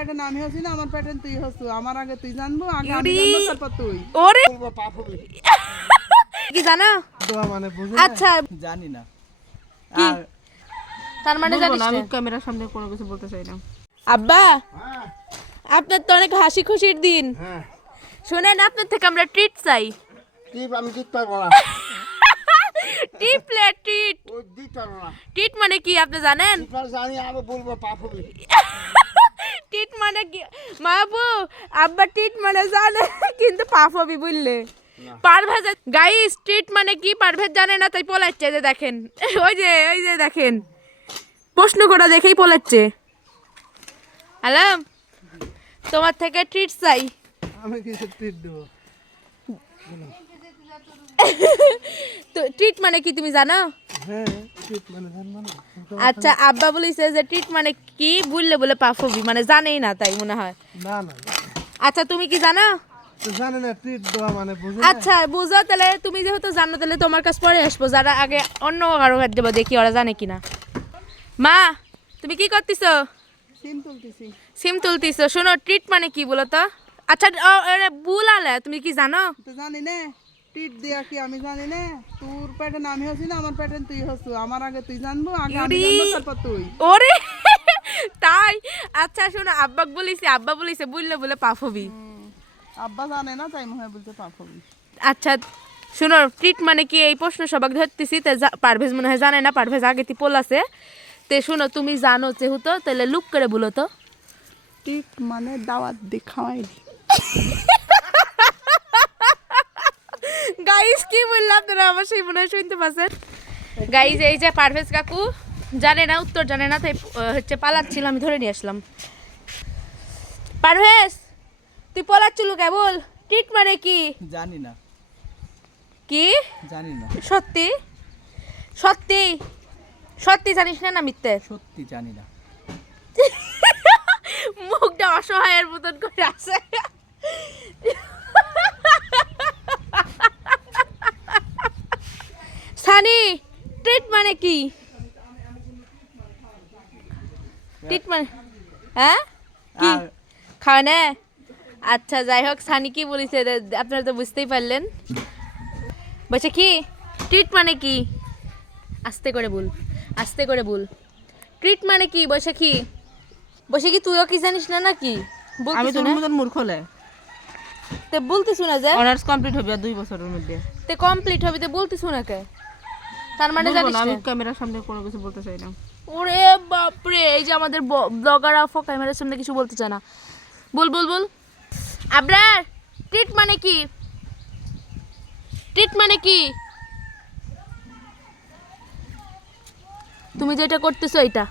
Pattern আমি হচ্ছি না, আমার প্যাটার্ন তুই হচ্ছু। আমার আগে তুই জানবো, আগে আমি জানবো, তারপর তুই। ওরে কি জানো? দোয়া মানে বুঝি আচ্ছা জানি না। কি তার মানে জানিস না? আমি ক্যামেরার সামনে কোনো কিছু বলতে চাই না। আব্বা আপনার তো অনেক হাসি খুশির দিন। শুনেন, আপনার থেকে আমরা ট্রিট চাই। টিপ আমি দিতে পারবো না। টিপ প্লেট ট্রিট। ওই দিতে পারবো না। ট্রিট মানে কি আপনি জানেন? টিপ জানি, আমি বলবো পাপ হবে। টিট মানে কি মাবু? আব্বা টিট মানে জানে কিন্তু পাপ হবি বুঝলে। পারভেজ গাইস, টিট মানে কি পারভেজ জানে না, তাই পলাচ্ছে। যে দেখেন, ওই যে দেখেন, প্রশ্ন করা দেখেই পলাচ্ছে। হ্যালো, তোমার থেকে ট্রিট চাই। আমি কিছু ট্রিট দেবো। তো ট্রিট মানে কি তুমি জানো? হ্যাঁ, টিপ মানে জানবো না। আচ্ছা, আব্বা বলিছে যে ট্রিট মানে কি বললে বলে পাপ হবি, মানে জানেই না তাই মনে হয়। না না, আচ্ছা, তুমি কি জানো? তো জানে না ট্রিট দেওয়া মানে বুঝি না। আচ্ছা বুঝো, তাহলে তুমি যেহেতু জানো তাহলে তোমার কাছে পরে আসবো, যারা আগে অন্য কারো কাছে দেবো, দেখি ওরা জানে কিনা। মা, তুমি কি করতেছো? সিম তুলতেছি। সিম তুলতেছো। শোনো, ট্রিট মানে কি বলো তো? আচ্ছা ভুল আলে, তুমি কি জানো? তো জানি না, টিট দেয়া কি আমি জানি না। তোর প্যাটার্ন আমি হচ্ছি না, আমার প্যাটার্ন তুই হচ্ছু। আমার আগে তুই জানবো, আগে আমি জানবো, তারপর তুই। ওরে তাই? আচ্ছা শোনো, আব্বা বলিছে বললে বলে পাপ হবি। আব্বা জানে না, তাই মনে হয় বলতে পাপ হবে। আচ্ছা শোনো, ট্রিট মানে কি এই প্রশ্ন সবাক ধরতেছি, পারভেজ মনে হয় জানে না, পারভেজ আগে তি পোলাছে। তে শোনো, তুমি জানো যেহেতু, তাহলে লুক করে বলো তো। টিট মানে দাওয়াত দি খাওয়াই। গাইস কি বললাম, আপনারা অবশ্যই মনে হয় শুনতে পাচ্ছেন। গাইস এই যে পারভেজ কাকু জানে না, উত্তর জানে না, তাই হচ্ছে পালাচ্ছিল, আমি ধরে নিয়ে আসলাম। পারভেজ, তুই পলাচ্ছিল কেবল। ট্রিট মানে কি? জানি না। কি জানি না। সত্যি সত্যি সত্যি জানিস না, না মিথ্যে? সত্যি জানি না। মুখটা অসহায়ের মতন করে আছে। সানি, ট্রিট মানে কি? ট্রিট মানে হ্যাঁ কি আর খাওয়া না? আচ্ছা যাই হোক, সানি কি বলিছে আপনারা তো বুঝতেই পারলেন। বলছে কি ট্রিট মানে কি? আস্তে করে বল, আস্তে করে বল। ট্রিট মানে কি? বসে কি তুইও কি জানিস না নাকি? আমি বলতিস তোর না মতন মূর্খ লে। তে বলতিস না যে অনার্স কমপ্লিট হবে আর 2 বছরের মধ্যে। তে কমপ্লিট হবে, তে বলতিস না কে? তার মানে বলবো জানিস না, আমি না? ক্যামেরার সামনে কোনো কিছু বলতে চাই না। ওরে বাপরে, এই যে আমাদের ব্লগার আফো ক্যামেরার সামনে কিছু বলতে চায় না। বল বল বল। আবরার, ট্রিট মানে কি? ট্রিট মানে কি? তুমি যেটা করতেছো এটা